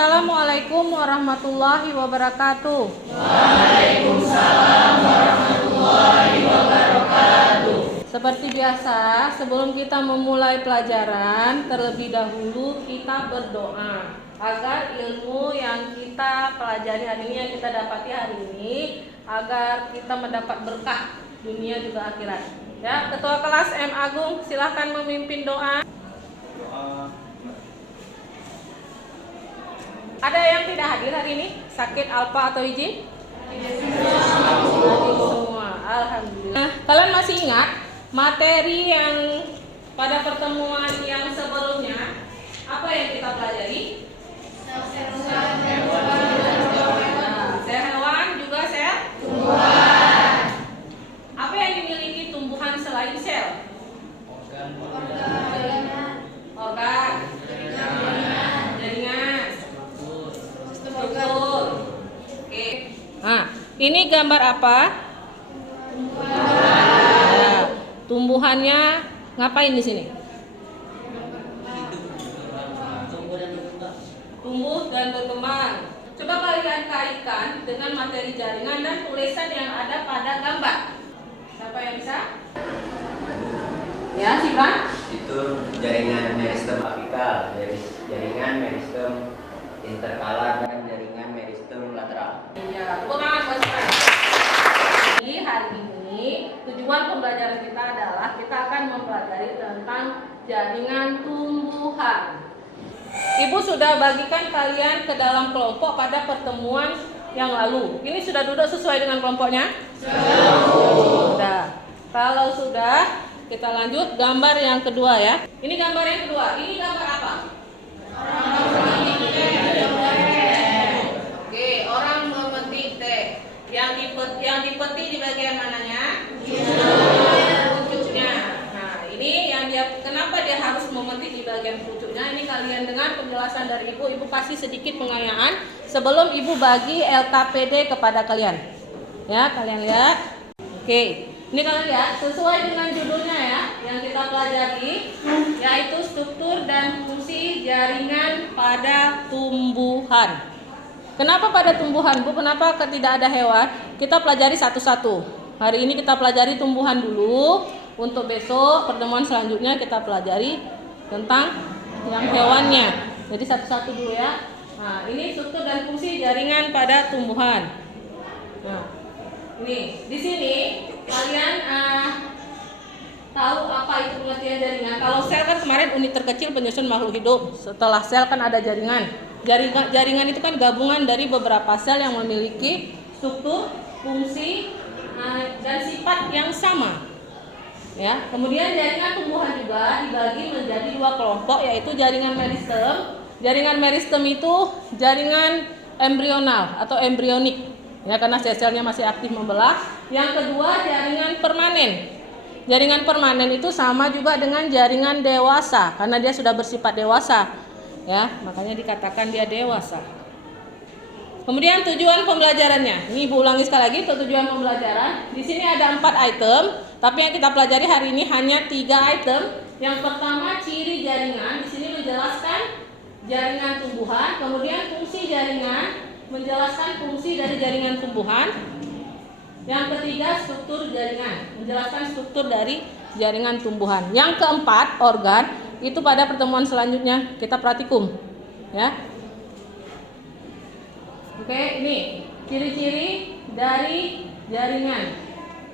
Assalamualaikum warahmatullahi wabarakatuh. Waalaikumsalam warahmatullahi wabarakatuh. Seperti biasa, sebelum kita memulai pelajaran, terlebih dahulu kita berdoa agar ilmu yang kita pelajari hari ini, yang kita dapati hari ini, agar kita mendapat berkah dunia juga akhirat. Ya, Ketua Kelas M Agung, silahkan memimpin doa. Ada yang tidak hadir hari ini? Sakit alfa atau izin? Hadir semua. Alhamdulillah. Kalian masih ingat materi yang pada pertemuan yang sebelumnya apa yang kita pelajari? Sel hewan juga sel tumbuhan. Apa yang dimiliki tumbuhan selain sel? Organ, jaringan, struktur. Oke. Nah, ini gambar apa? Ya, tumbuhannya ngapain di sini? Tumbuh dan berkembang. Coba kalian kaitkan dengan materi jaringan dan tulisan yang ada pada gambar. Siapa yang bisa? Ya, Sibran? Itu jaringan meristem apikal, jaringan meristem interkalar dan jaringan meristem lateral. Iya, tepuk tangan buat Sibran. Jadi hari ini tujuan pembelajaran kita adalah kita akan mempelajari tentang jaringan tumbuhan. Ibu sudah bagikan kalian ke dalam kelompok pada pertemuan yang lalu. Ini sudah duduk sesuai dengan kelompoknya? Sudah. Kalau sudah, kita lanjut gambar yang kedua ya. Ini gambar yang kedua. Ini gambar apa? Oke, orang memetik teh. Yang dipetik di bagian mananya? Pucuknya. Nah, ini yang kenapa dia harus memetik di bagian pucuknya? Ini kalian dengar penjelasan dari ibu. Ibu kasih sedikit pengayaan sebelum ibu bagi LKPD kepada kalian. Ya, kalian lihat. Oke. Ini kalian lihat sesuai dengan judulnya ya, yang kita pelajari, yaitu struktur dan fungsi jaringan pada tumbuhan. Kenapa pada tumbuhan, Bu? Kenapa tidak ada hewan? Kita pelajari satu-satu. Hari ini kita pelajari tumbuhan dulu. Untuk besok pertemuan selanjutnya kita pelajari tentang yang hewannya. Jadi satu-satu dulu ya. Nah, ini struktur dan fungsi jaringan pada tumbuhan. Nah, ini di sini kalian tahu apa itu pengertian jaringan? Kalau sel kan kemarin unit terkecil penyusun makhluk hidup. Setelah sel kan ada jaringan. Jaringan itu kan gabungan dari beberapa sel yang memiliki struktur, fungsi, dan sifat yang sama. Ya, kemudian jaringan tumbuhan juga dibagi menjadi dua kelompok, yaitu jaringan meristem. Jaringan meristem itu jaringan embrional atau embrionik, ya, karena sel-selnya masih aktif membelah. Yang kedua jaringan permanen. Jaringan permanen itu sama juga dengan jaringan dewasa, karena dia sudah bersifat dewasa, ya, makanya dikatakan dia dewasa. Kemudian tujuan pembelajarannya, ini Ibu ulangi sekali lagi untuk tujuan pembelajaran. Di sini ada 4 item, tapi yang kita pelajari hari ini hanya 3 item. Yang pertama ciri jaringan, di sini menjelaskan jaringan tumbuhan, kemudian fungsi jaringan, menjelaskan fungsi dari jaringan tumbuhan. Yang ketiga struktur jaringan, menjelaskan struktur dari jaringan tumbuhan. Yang keempat organ, itu pada pertemuan selanjutnya kita praktikum, ya. Oke, ini ciri-ciri dari jaringan.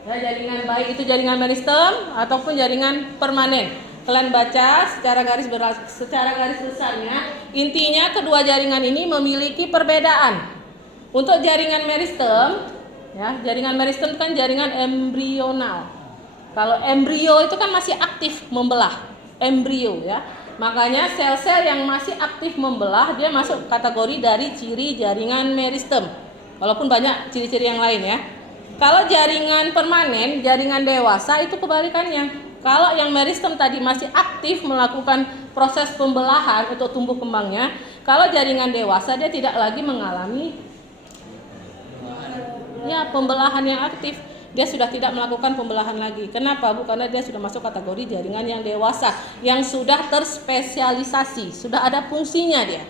Ya, jaringan baik itu jaringan meristem ataupun jaringan permanen. Kalian baca secara garis besarnya, intinya kedua jaringan ini memiliki perbedaan. Untuk jaringan meristem, ya, jaringan meristem kan jaringan embrional. Kalau embrio itu kan masih aktif membelah, embrio ya. Makanya sel-sel yang masih aktif membelah dia masuk kategori dari ciri jaringan meristem. Walaupun banyak ciri-ciri yang lain ya. Kalau jaringan permanen, jaringan dewasa itu kebalikannya. Kalau yang meristem tadi masih aktif melakukan proses pembelahan untuk tumbuh kembangnya, kalau jaringan dewasa dia tidak lagi mengalami ya pembelahan yang aktif. Dia sudah tidak melakukan pembelahan lagi. Kenapa? Karena dia sudah masuk kategori jaringan yang dewasa, yang sudah terspesialisasi, sudah ada fungsinya dia.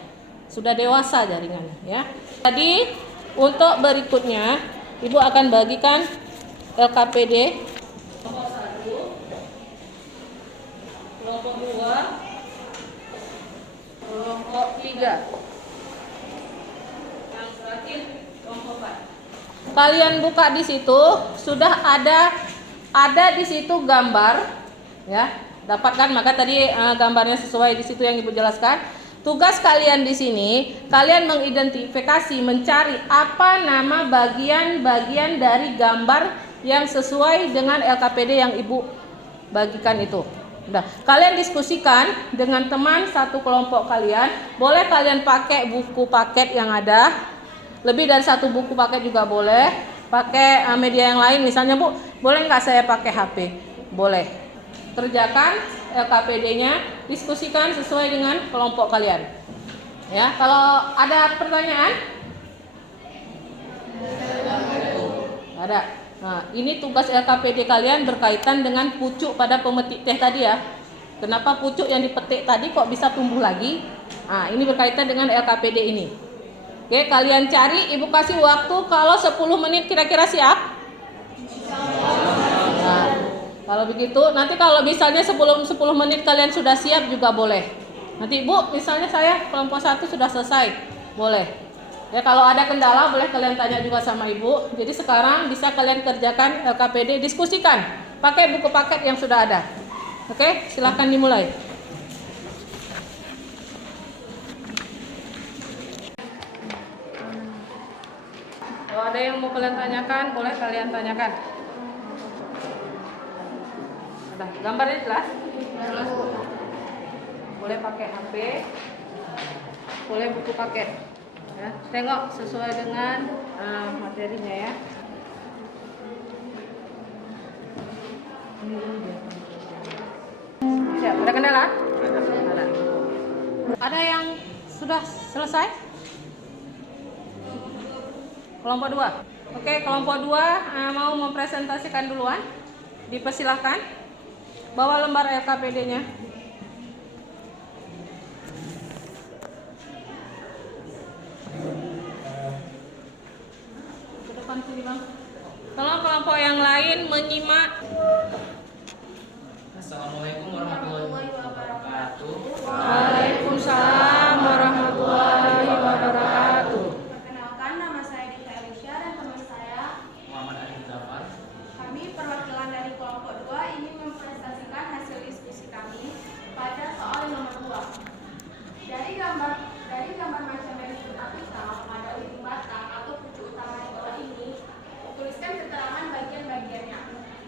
sudah dewasa jaringannya ya. Jadi untuk berikutnya Ibu akan bagikan LKPD kelompok 1, kelompok 2, kelompok 3. Yang terakhir kelompok 4. Kalian buka di situ sudah ada di situ gambar ya. Dapatkan, maka tadi gambarnya sesuai di situ yang Ibu jelaskan. Tugas kalian di sini, kalian mengidentifikasi, mencari apa nama bagian-bagian dari gambar yang sesuai dengan LKPD yang Ibu bagikan itu. Udah, kalian diskusikan dengan teman satu kelompok kalian. Boleh kalian pakai buku paket yang ada. Lebih dari satu buku paket juga boleh. Pakai media yang lain, misalnya Bu, boleh nggak saya pakai HP? Boleh. Kerjakan LKPD-nya, diskusikan sesuai dengan kelompok kalian. Ya, kalau ada pertanyaan? Ada. Nah, ini tugas LKPD kalian berkaitan dengan pucuk pada pemetik teh tadi ya. Kenapa pucuk yang dipetik tadi kok bisa tumbuh lagi? Nah, ini berkaitan dengan LKPD ini. Oke, kalian cari, Ibu kasih waktu kalau 10 menit kira-kira siap? Nah, kalau begitu, nanti kalau misalnya sebelum 10 menit kalian sudah siap juga boleh. Nanti Bu, misalnya saya kelompok 1 sudah selesai, boleh. Ya, kalau ada kendala boleh kalian tanya juga sama Ibu. Jadi sekarang bisa kalian kerjakan LKPD, diskusikan. Pakai buku paket yang sudah ada. Oke, silakan dimulai. Kalau ada yang mau kalian tanyakan, boleh kalian tanyakan. Ada gambarnya jelas? Jelas. Boleh pakai HP, boleh buku paket. Ya, tengok sesuai dengan materinya ya. Siap, ada kendala? Ada. Ada yang sudah selesai? Kelompok 2. Oke, kelompok 2 mau mempresentasikan duluan. Dipersilahkan. Bawa lembar LKPD-nya. Ke depan sini, Bang. Tolong kelompok yang lain menyimak. Assalamualaikum warahmatullahi wabarakatuh. Waalaikumsalam warahmatullahi wabarakatuh. Perkenalkan, nama saya Dita Elisha dan teman saya Muhammad Arif Zafar. Kami perwakilan dari kelompok 2 ingin mempresentasikan hasil diskusi kami pada soal nomor 2. Dari gambar macam meristem apikal pada ujung batang atau pucuk utama di bawah ini, tuliskan keterangan bagian-bagiannya.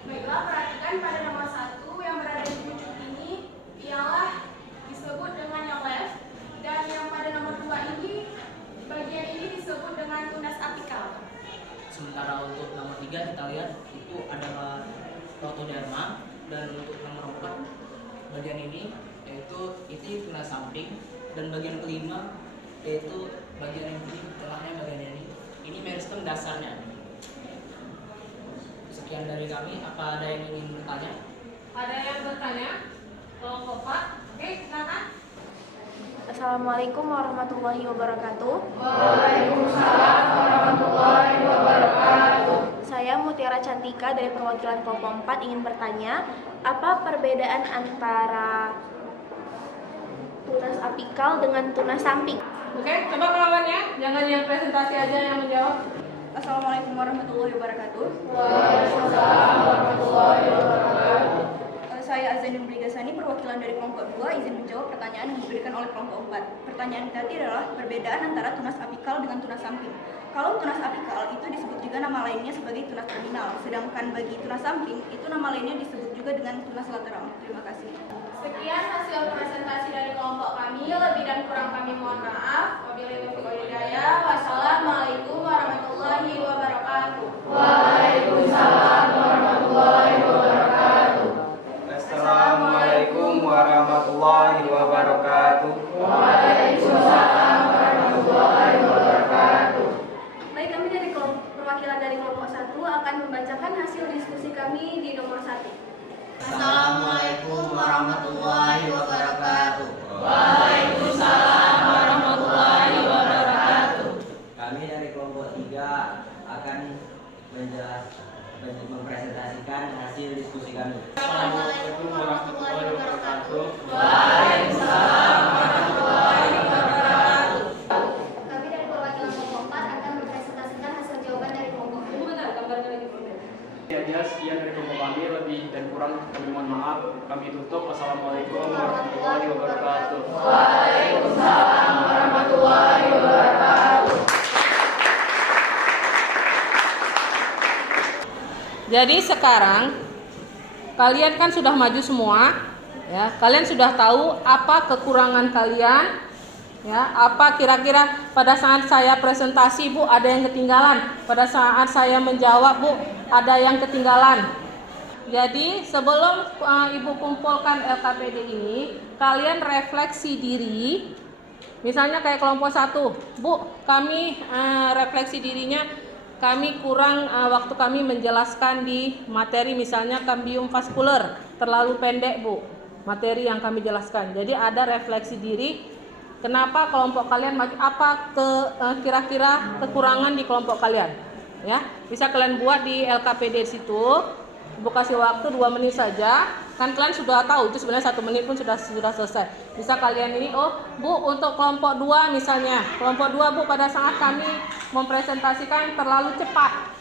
Baiklah, perhatikan pada nomor 1 yang berada di pucuk ini ialah disebut dengan yang left, dan yang pada nomor 2 ini bagian ini disebut dengan tunas apikal. Sementara untuk nomor 3 kita lihat itu adalah protoderma, dan untuk nomor 4 bagian ini yaitu tunas samping, dan bagian kelima yaitu bagian yang ini tengahnya bagian ini. Ini meristem dasarnya. Sekian dari kami. Apa ada yang ingin bertanya? Ada yang bertanya? Kelompok 4. Oke, silakan. Assalamualaikum warahmatullahi wabarakatuh. Waalaikumsalam warahmatullahi wabarakatuh. Saya Mutiara Cantika dari perwakilan kelompok 4 ingin bertanya, apa perbedaan antara tunas apikal dengan tunas samping? Oke, coba lawannya. Jangan yang presentasi aja yang menjawab. Assalamualaikum warahmatullahi wabarakatuh. Waalaikumsalam warahmatullahi wabarakatuh. Saya Azanul Bligasani, perwakilan dari kelompok 2, izin menjawab pertanyaan yang diberikan oleh kelompok 4. Pertanyaan tadi adalah perbedaan antara tunas apikal dengan tunas samping. Kalau tunas apikal itu disebut juga nama lainnya sebagai tunas terminal, sedangkan bagi tunas samping itu nama lainnya disebut juga dengan tunas lateral. Terima kasih. Sekian hasil presentasi dari kelompok kami. Lebih dan kurang kami mohon maaf. Wabillahi taufiq wal hidayah. Wassalamualaikum warahmatullahi wabarakatuh. Waalaikumsalam warahmatullahi wabarakatuh. Assalamualaikum warahmatullahi wabarakatuh. Waalaikumsalam warahmatullahi wabarakatuh. Baik, kami dari perwakilan dari kelompok 1 akan membacakan hasil diskusi kami di nomor 1. Assalamualaikum warahmatullahi wabarakatuh. Waalaikumsalam warahmatullahi akan mempresentasikan hasil diskusi kami. Assalamualaikum warahmatullahi wabarakatuh. Waalaikumsalam warahmatullahi wabarakatuh. Kami dari perwakilan kelompok 4 akan mempresentasikan hasil jawaban dari kelompok 4. Benar, gambarnya lagi. Ya, sekian dari kelompok kami, lebih dan kurang kami mohon maaf. Kami tutup. Wassalamualaikum warahmatullahi wabarakatuh. Waalaikumsalam warahmatullahi wabarakatuh. Jadi sekarang kalian kan sudah maju semua, ya. Kalian sudah tahu apa kekurangan kalian, ya. Apa kira-kira pada saat saya presentasi, Bu, ada yang ketinggalan. Pada saat saya menjawab, Bu, ada yang ketinggalan. Jadi sebelum Ibu kumpulkan LKPD ini, kalian refleksi diri. Misalnya kayak kelompok 1, Bu, kami refleksi dirinya, kami kurang waktu kami menjelaskan di materi misalnya kambium vaskuler, terlalu pendek, Bu, materi yang kami jelaskan. Jadi ada refleksi diri, kenapa kelompok kalian, apa kira-kira kekurangan di kelompok kalian, ya. Bisa kalian buat di LKPD situ. Ibu kasih waktu 2 menit saja. Kan kalian sudah tahu itu sebenarnya 1 menit pun sudah selesai. Bisa kalian ini, oh Bu, untuk kelompok 2 misalnya. Kelompok 2, Bu, pada saat kami mempresentasikan terlalu cepat.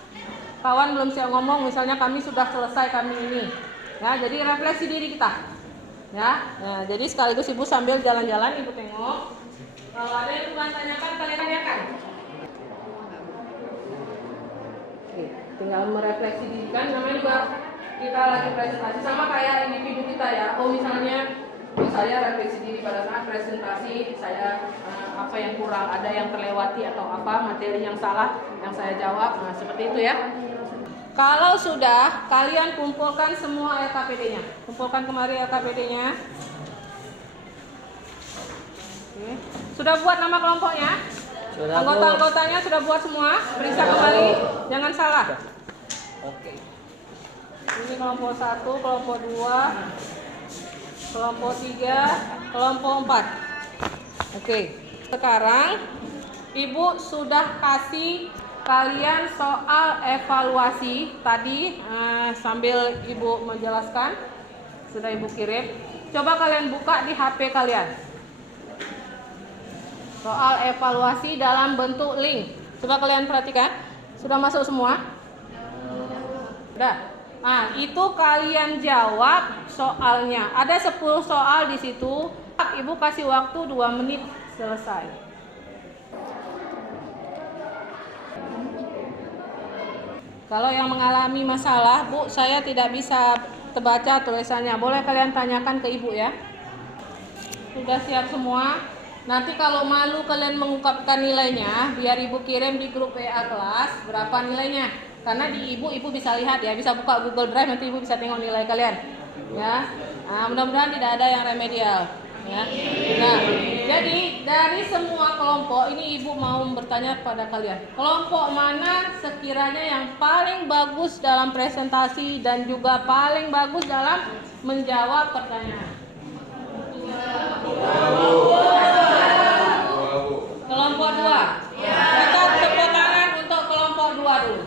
Kawan belum siap ngomong, misalnya kami sudah selesai kami ini. Ya, jadi refleksi diri kita. Ya, nah, jadi sekaligus Ibu sambil jalan-jalan Ibu tengok. Kalau ada yang Tuhan tanyakan, kalian tanyakan. Oke, tinggal merefleksi diri kan, namanya juga kita lagi presentasi sama kayak individu kita ya. Oh misalnya saya refleksi diri pada saat presentasi, saya apa yang kurang, ada yang terlewati atau apa materi yang salah yang saya jawab. Nah seperti itu ya. Kalau sudah, kalian kumpulkan semua LKPD-nya. Kumpulkan kemari LKPD-nya. Oke. Sudah buat nama kelompoknya? Anggota-anggotanya sudah buat semua? Periksa kembali, jangan salah. Oke. Ini kelompok 1, kelompok 2, kelompok 3, kelompok 4. Oke. Sekarang Ibu sudah kasih kalian soal evaluasi tadi, sambil Ibu menjelaskan, sudah Ibu kirim. Coba kalian buka di HP kalian. Soal evaluasi dalam bentuk link. Coba kalian perhatikan. Sudah masuk semua? Sudah. Nah, itu kalian jawab soalnya. Ada 10 soal di situ. Ibu kasih waktu 2 menit selesai. Kalau yang mengalami masalah, Bu, saya tidak bisa terbaca tulisannya. Boleh kalian tanyakan ke Ibu ya. Sudah siap semua? Nanti kalau malu kalian mengungkapkan nilainya, biar Ibu kirim di grup WA kelas berapa nilainya. Karena di Ibu bisa lihat ya, bisa buka Google Drive, nanti Ibu bisa tengok nilai kalian. Ya, nah, mudah-mudahan tidak ada yang remedial. Ya. Nah, jadi dari semua kelompok ini Ibu mau bertanya kepada kalian, kelompok mana sekiranya yang paling bagus dalam presentasi dan juga paling bagus dalam menjawab pertanyaan? Kelompok 2. Kita tepuk tangan untuk kelompok 2 dulu.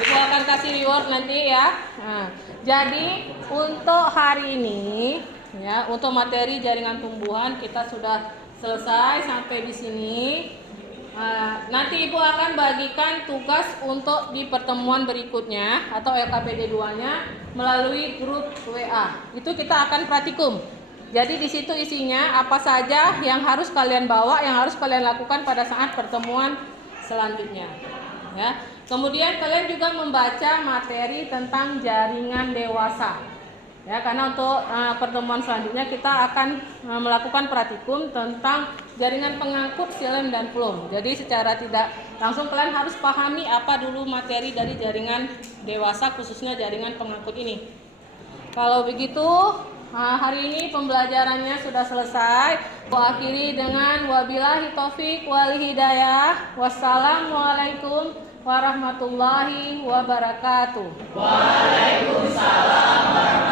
Ibu akan kasih reward nanti ya. Nah, jadi untuk hari ini ya, untuk materi jaringan tumbuhan kita sudah selesai sampai di sini. Nanti Ibu akan bagikan tugas untuk di pertemuan berikutnya atau LKPD 2-nya melalui grup WA. Itu kita akan praktikum. Jadi di situ isinya apa saja yang harus kalian bawa, yang harus kalian lakukan pada saat pertemuan selanjutnya. Ya. Kemudian kalian juga membaca materi tentang jaringan dewasa. Ya, karena untuk pertemuan selanjutnya kita akan melakukan praktikum tentang jaringan pengangkut silem dan phloem. Jadi secara tidak langsung kalian harus pahami apa dulu materi dari jaringan dewasa, khususnya jaringan pengangkut ini. Kalau begitu, hari ini pembelajarannya sudah selesai. Aku akhiri dengan wabillahi taufik wal hidayah. Wassalamualaikum warahmatullahi wabarakatuh. Waalaikumsalam warahmatullahi wabarakatuh.